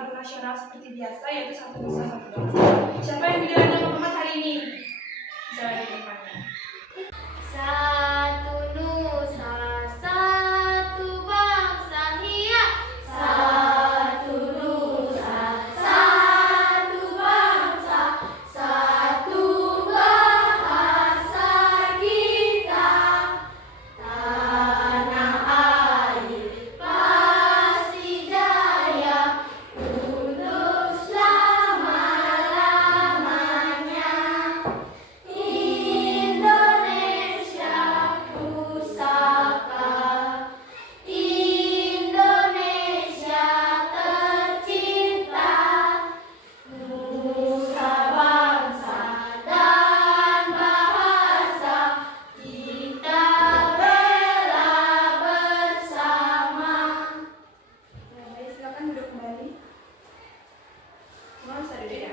lagu nasional seperti biasa, yaitu Satu Nusa Satu Bangsa. Siapa yang gilirannya Muhammad hari ini? Bisa di depannya. Satu nusa, satu bangsa, hiya. Satu nusa, satu bangsa, satu bahasa kita. Tanah air pasti jaya, untuk selama-lamanya. Indonesia pusaka, Indonesia tercinta, nusa bangsa dan bahasa kita bela bersama. Baik, silakan duduk kembali. Semua bisa duduk ya?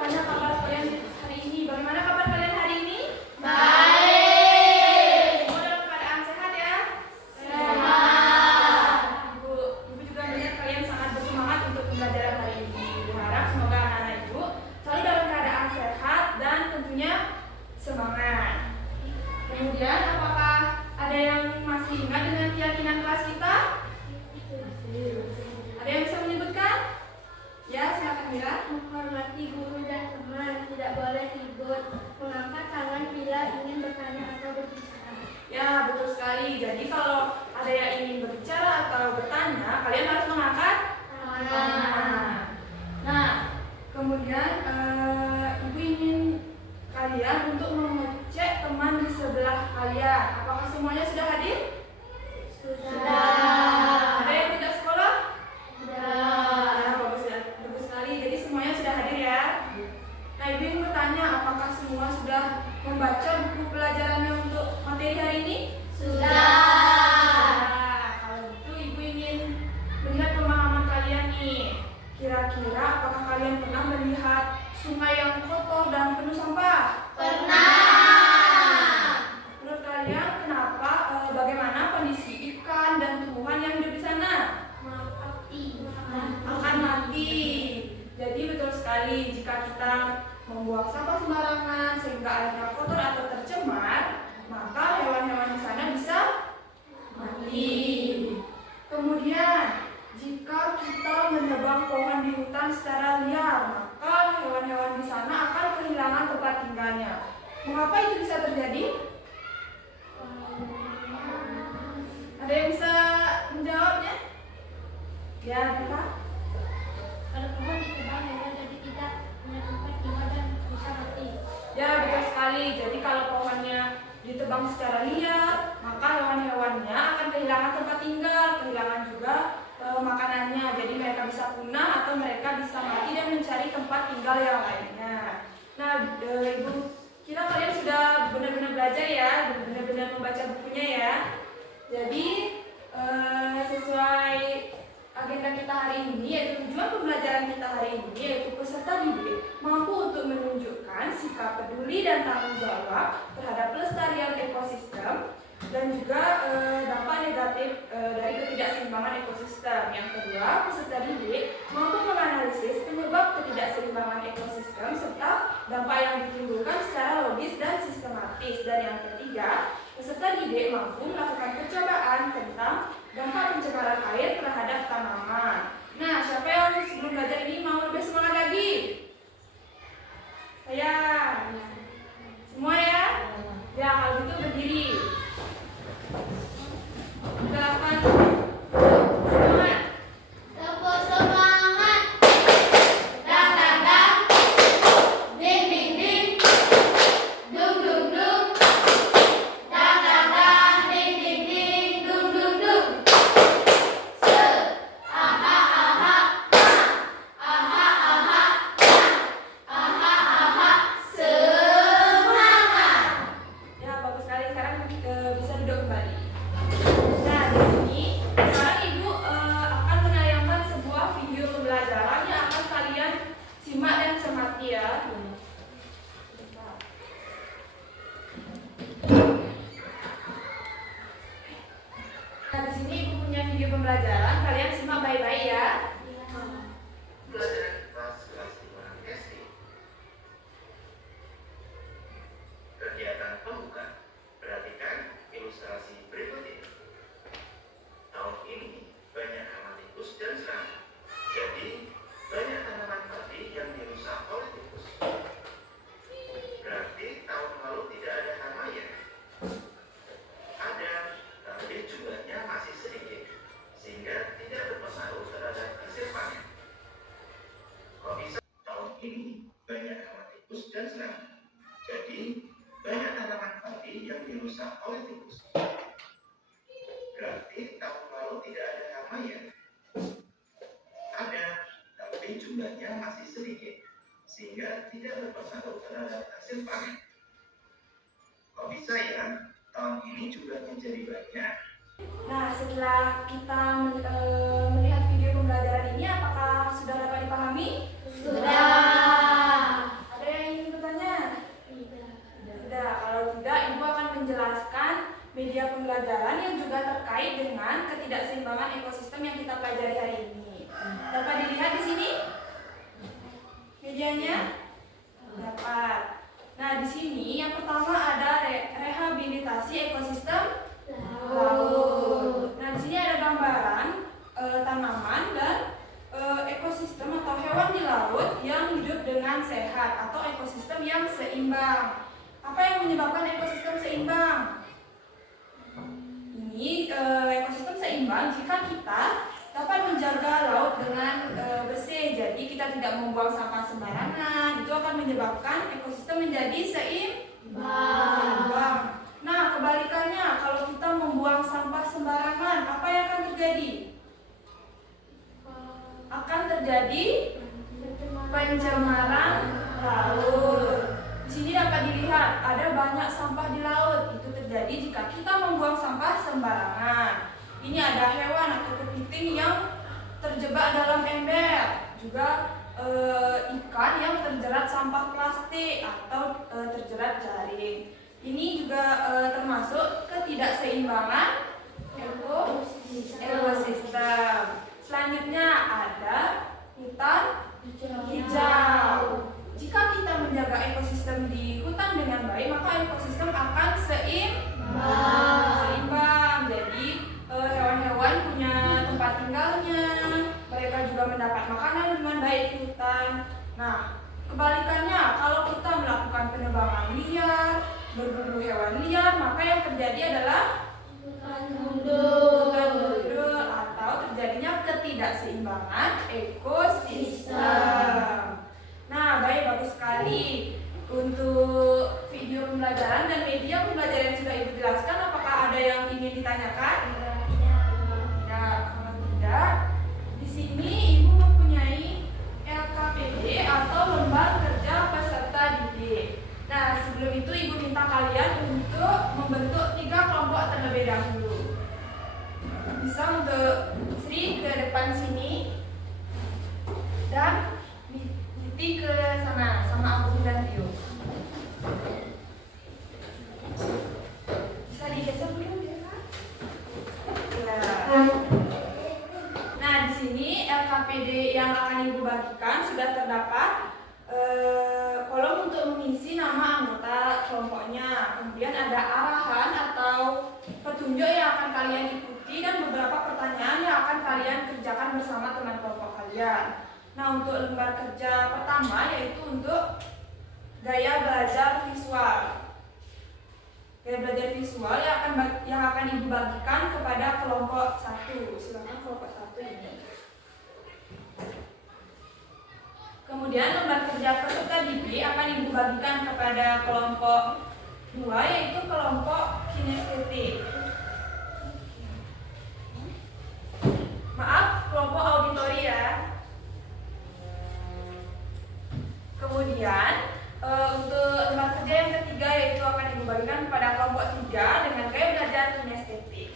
Tanya kabar kalian hari ini. Bagaimana kabar kalian hari ini? Baik. Semua dalam keadaan sehat ya? Sehat. Ibu juga melihat kalian sangat bersemangat untuk pembelajaran hari ini. Berharap semoga anak-anak ibu selalu dalam keadaan sehat dan tentunya semangat. Kemudian apakah ada yang masih ingat dengan keyakinan kelas kita? Ada yang bisa menyebutkan? Ya, silakan Mira. Menghormati guru dan teman, tidak boleh ribut, mengangkat tangan bila ingin bertanya atau berbicara. Ya, betul sekali. Jadi kalau ada yang ingin berbicara atau bertanya, kalian harus mengangkat tangan. Nah, kemudian ibu ingin kalian untuk mengecek teman di sebelah kalian. Apakah semuanya sudah hadir? Sudah. Ada yang tidak sekolah? Sudah. Ya, bagus sekali. Jadi semuanya sudah hadir ya. Nah, ibu ingin bertanya, apakah semua sudah membaca buku pelajarannya untuk materi hari ini? Sudah. Nah, kalau gitu ibu ingin melihat pemahaman kalian nih. Kira-kira apakah kalian pernah melihat sungai yang kotor dan penuh sampah? Pernah. Menurut kalian kenapa, bagaimana kondisi ikan dan tumbuhan yang hidup di sana? Akan mati. Jadi betul sekali jika kita membuang sampah sembarangan sehingga airnya kotor atau tercemar, maka hewan-hewan di sana bisa mati. Kemudian jika kita menebang pohon di hutan secara liar, maka hewan-hewan di sana akan kehilangan tempat tinggalnya. Mengapa itu bisa terjadi? Ada yang bisa menjawabnya? Ya, Dika. Kalau pohon ditebang, hewan jadi tidak punya tempat tinggal dan bisa mati. Ya, betul sekali. Jadi kalau pohonnya ditebang secara liar, maka hewan-hewannya akan kehilangan tempat tinggal, kehilangan juga makanannya. Jadi mereka bisa punah atau mereka bisa mati dan mencari tempat tinggal yang lainnya. Nah, Ibu kira kalian sudah benar-benar belajar ya, benar-benar membaca bukunya ya. Jadi sesuai agenda kita hari ini, yaitu tujuan pembelajaran kita hari ini, yaitu peserta didik mampu untuk menunjukkan sikap peduli dan tanggung jawab terhadap pelestarian ekosistem dan juga dampak negatif dari ketidakseimbangan ekosistem. Yang kedua, peserta didik mampu menganalisis penyebab ketidakseimbangan ekosistem serta dampak yang ditimbulkan secara logis dan sistematis. Dan yang ketiga, peserta didik mampu melakukan percobaan tentang dampak pencemaran air terhadap tanaman. Nah, siapa yang sebelum belajar ini mau lebih semangat lagi? Saya. Semua ya? Ya, kalau gitu berdiri. Kita lakukan semangat. Tepuk semangat. Dang dang dang. Ding ding ding. Dung dung dung. Dang dang dang. Ding ding punya video pembelajaran, kalian simak baik-baik ya. Pelajaran kelas 5 SD. Kegiatan pembuka. Perhatikan ilustrasi berikut ini. Tahun ini banyak hama tikus dan serangga. Jadi banyak tanaman padi yang dirusak oleh tikus. Berarti tahun lalu tidak ada hama ya? Ada, tapi jumlahnya masih sedikit, sehingga tidak berpengaruh terhadap hasil panen. Kok bisa tahun ini banyak hama tikus dan serangga? Jadi banyak tanaman padi yang dirusak oleh tikus. Berarti tahun lalu tidak ada hama ya? Ada, tapi jumlahnya masih sedikit, sehingga tidak berpengaruh terhadap hasil panen. Kok bisa ya? Tahun ini jumlahnya jadi banyak. Nah, setelah kita melihat video pembelajaran ini, apakah sudah dapat dipahami? Sudah. Ada yang ingin bertanya? Tidak. Kalau tidak, Ibu akan menjelaskan media pembelajaran yang juga terkait dengan ketidakseimbangan ekosistem yang kita pelajari hari ini. Dapat dilihat di sini medianya? Dapat. Nah, di sini yang pertama ada rehabilitasi ekosistem laut. Nah, di sini ada gambaran tanaman dan ekosistem atau hewan di laut yang hidup dengan sehat atau ekosistem yang seimbang. Apa yang menyebabkan ekosistem seimbang? Ini ekosistem seimbang jika kita dapat menjaga laut dengan bersih. Jadi kita tidak membuang sampah sembarangan. Itu akan menyebabkan ekosistem menjadi seimbang. Nah, kebalikannya, kalau kita membuang sampah sembarangan, apa yang akan terjadi? Akan terjadi pencemaran laut. Di sini dapat dilihat ada banyak sampah di laut. Itu terjadi jika kita membuang sampah sembarangan. Ini ada hewan atau kepiting yang terjebak dalam ember, juga ikan yang terjerat sampah plastik atau terjerat jaring. Ini juga termasuk ketidakseimbangan ekosistem. Selanjutnya ada hutan hijau. Jika kita menjaga ekosistem di hutan dengan baik, maka ekosistem akan seimbang. Jadi hewan-hewan punya tempat tinggalnya, mereka juga mendapat makanan dengan baik di hutan. Nah, kebalikannya, kalau kita melakukan penebangan liar, berburu hewan liar, maka yang terjadi adalah hutan gundul atau terjadinya ketidakseimbangan ekosistem. Nah, baik, bagus sekali. Untuk video pembelajaran dan media pembelajaran yang sudah Ibu jelaskan, apakah ada yang ingin ditanyakan? Tidak. Kalau tidak, di sini Ibu mempunyai LKPD atau lembar kerja peserta didik. Nah, sebelum itu Ibu minta kalian untuk membentuk 3 kelompok terlebih dahulu. Bisa untuk Sri ke depan sini dan Niti ke sana sama Agung dan Rio. Bisa digeser dulu ya, Kak? Ya. Nah, di sini LKPD yang akan Ibu bagikan sudah terdapat kolom untuk mengisi nama anggota kelompoknya. Kemudian ada arahan atau petunjuk yang akan kalian ikuti dan beberapa pertanyaan yang akan kalian kerjakan bersama teman kelompok kalian. Nah, untuk lembar kerja pertama yaitu untuk gaya belajar visual. Gaya belajar visual yang akan Ibu bagikan kepada kelompok 1. Silakan kelompok 1 ini. Kemudian lembar kerja peserta didik akan Ibu bagikan kepada kelompok 2 yaitu kelompok kinestetik. Maaf, kelompok auditori ya. Kemudian untuk lembar kerja yang ketiga yaitu akan Ibu bagikan kepada kelompok 3 dengan gaya belajar kinestetik.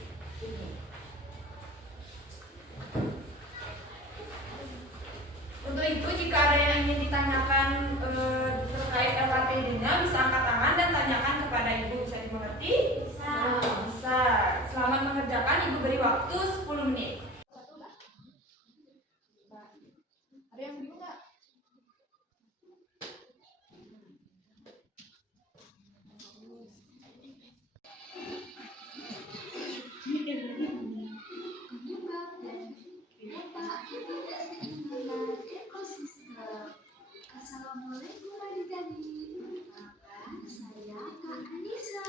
Untuk itu, jika ada yang ingin ditanyakan terkait LKPD-nya, bisa angkat tangan dan tanyakan kepada Ibu. Bisa dimengerti? Bisa. mengerjakan, Ibu beri waktu 10 menit. Ada yang bingung nggak? Assalamualaikum adik-adik. Kenalkan, saya Kak Anissa.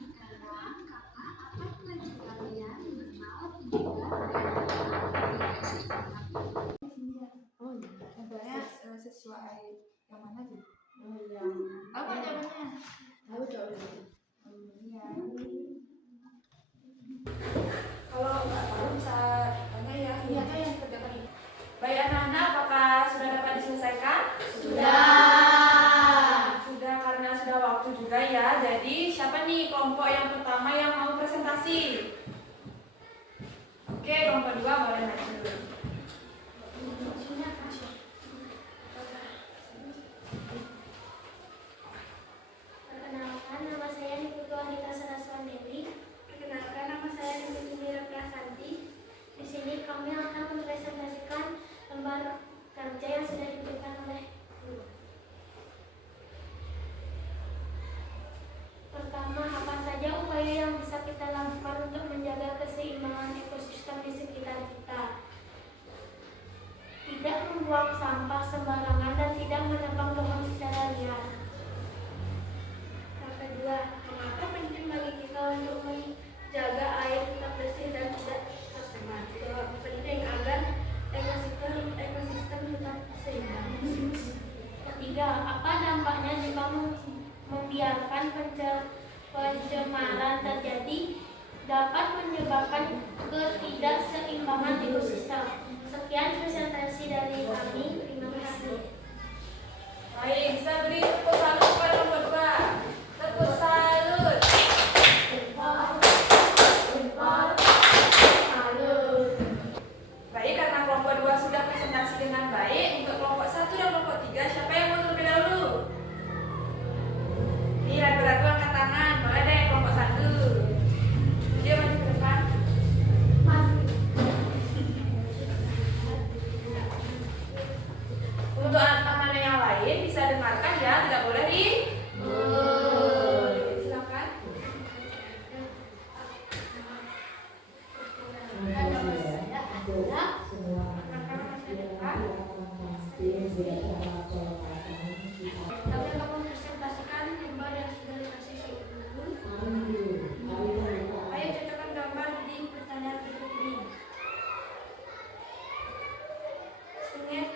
Sekarang kakak akan mengajak kalian mengenal penjaga dan Oh iya, contohnya sesuai yang mana tuh? Yang apa jawabannya? Tahu jawabannya. Iya. Kalau nggak tahu bisa tanya ya. Iya, tanya yang kerjakan ini. Baik anak-anak, apakah sudah dapat diselesaikan? Sudah, karena sudah waktu juga ya. Jadi siapa nih kelompok yang pertama yang mau presentasi? Oke, kelompok 2 boleh maju. Perkenalkan, nama saya Niputu Anita Saraswandeli. Perkenalkan, nama saya Niputu Mira Prasanti. Di sini kami akan mempresentasikan lembar kerja yang sudah diberikan oleh guru. Pertama, apa saja upaya yang bisa kita lakukan untuk menjaga keseimbangan ekosistem di sekitar kita? Tidak membuang sampah sembarangan dan tidak menebang pohon secara liar. Yang kedua, mengapa penting bagi kita untuk menjaga air tetap bersih dan tidak tercemar? Penting agar ekosistem tetap seimbang. Ketiga, apa dampaknya jika membiarkan pencemaran terjadi? Dapat menyebabkan ketidakseimbangan ekosistem. Sekian presentasi dari kami. Terima kasih. Baik, bisa beri tepuk salut kepada kelompok 2. Tepuk salut. Baik, karena kelompok 2 sudah presentasi dengan baik, untuk kelompok 1 dan kelompok 3, siapa yang mau terlebih dahulu? Nih, ragu-ragu angkat tangan. Boleh deh, kelompok 1. Dia maju ke depan. Untuk anak-anak yang lain bisa dengarkan ya, tidak boleh di silakan. Kami akan mempresentasikan gambar yang sudah dikasih guru. Ayo cocokkan gambar di pertanyaan berikut ini. Sungai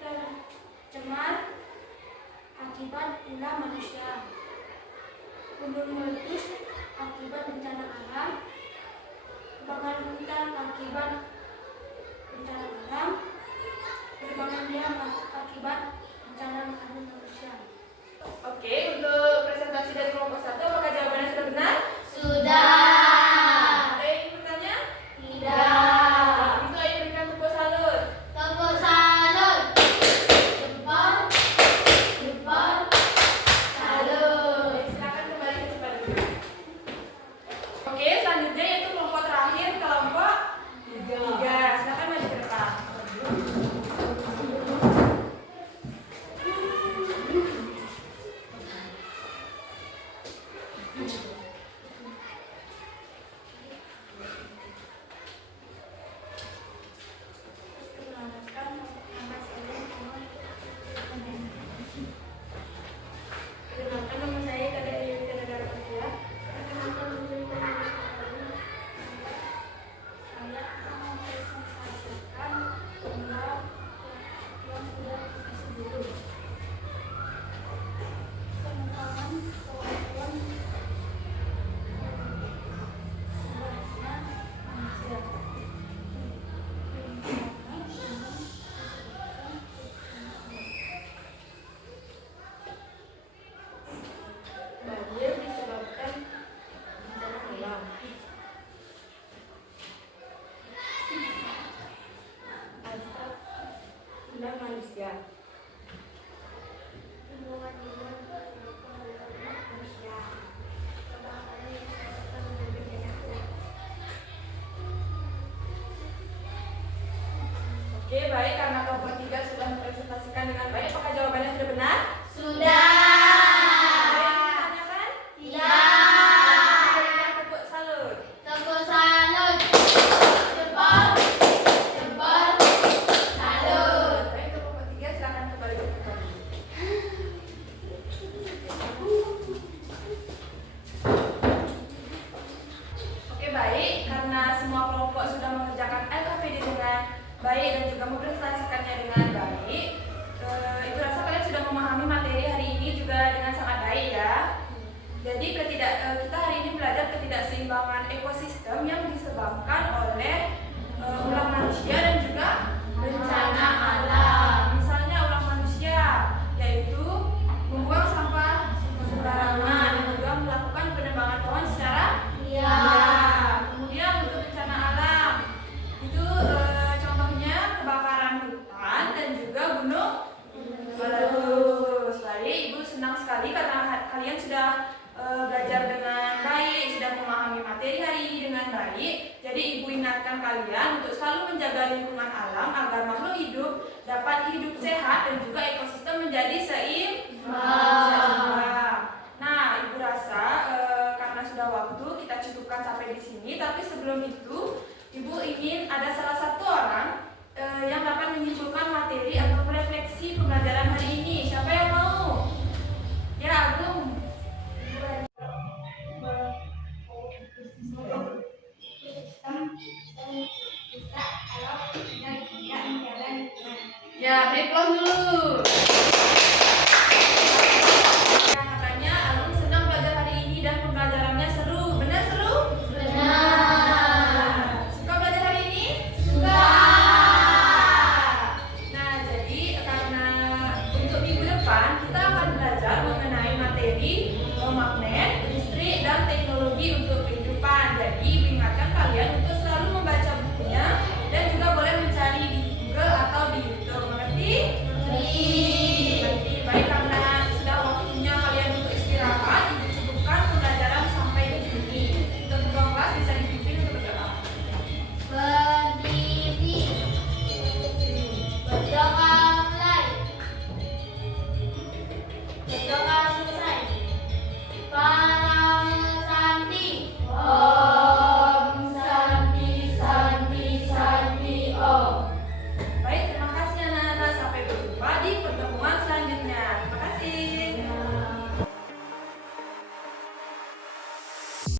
tercemar akibat ulah manusia. Gunung meletus akibat bencana alam. Kebakaran hutan akibat bencana alam. Penerbangan liar akibat bencana manusia. Oke, untuk presentasi dari kelompok 1, apakah jawabannya sudah benar? Sudah. Ada yang ingin bertanya? Tidak. Itu ayo berikan tepuk salut. Tepuk salut. Jempol. Jempol. Salut. Silakan kembali ke tempat duduk. Oke, selanjutnya yaitu kelompok terakhir, kelompok 3. Silakan maju ke depan. Perkenalkan, nama saya Kadek Kedadara Kerja. Perkenalkan, nama saya Kadek. Saya akan Oke, baik. Karena kelompok 3 sudah mempresentasikan dengan baik, apakah jawabannya sudah benar? Sudah. Ada yang ingin ditanyakan? Tidak. Berikan tepuk salut. Tepuk salut. Jempol. Jempol. Salut. Baik, kelompok 3 silakan kembali ke tempat. Oke, baik. Karena semua kelompok sudah mengerjakan LKPD dengan baik dan juga mempresentasikannya dengan baik, Ibu rasa kalian sudah memahami materi hari ini juga dengan sangat baik ya. Jadi kita hari ini belajar ketidakseimbangan ekosistem yang disebabkan oleh ulah manusia dan juga bencana alam. Misalnya ulah manusia yaitu membuang sampah sembarangan dan juga melakukan penebangan pohon secara liar. Kemudian untuk bencana alam itu contohnya kebakaran hutan dan juga gunung meletus. Baik, Ibu senang sekali karena kalian sudah belajar dengan baik, sudah memahami materi hari ini dengan baik. Jadi Ibu ingatkan kalian untuk selalu menjaga lingkungan alam agar makhluk hidup dapat hidup sehat dan juga ekosistem menjadi seimbang. Nah, Ibu rasa karena sudah waktu kita cukupkan sampai di sini. Tapi sebelum itu, Ibu ingin ada salah satu orang yang dapat menyimpulkan materi atau merefleksi pembelajaran hari ini. Siapa yang mau? Ya, Agung. Ya, break dulu.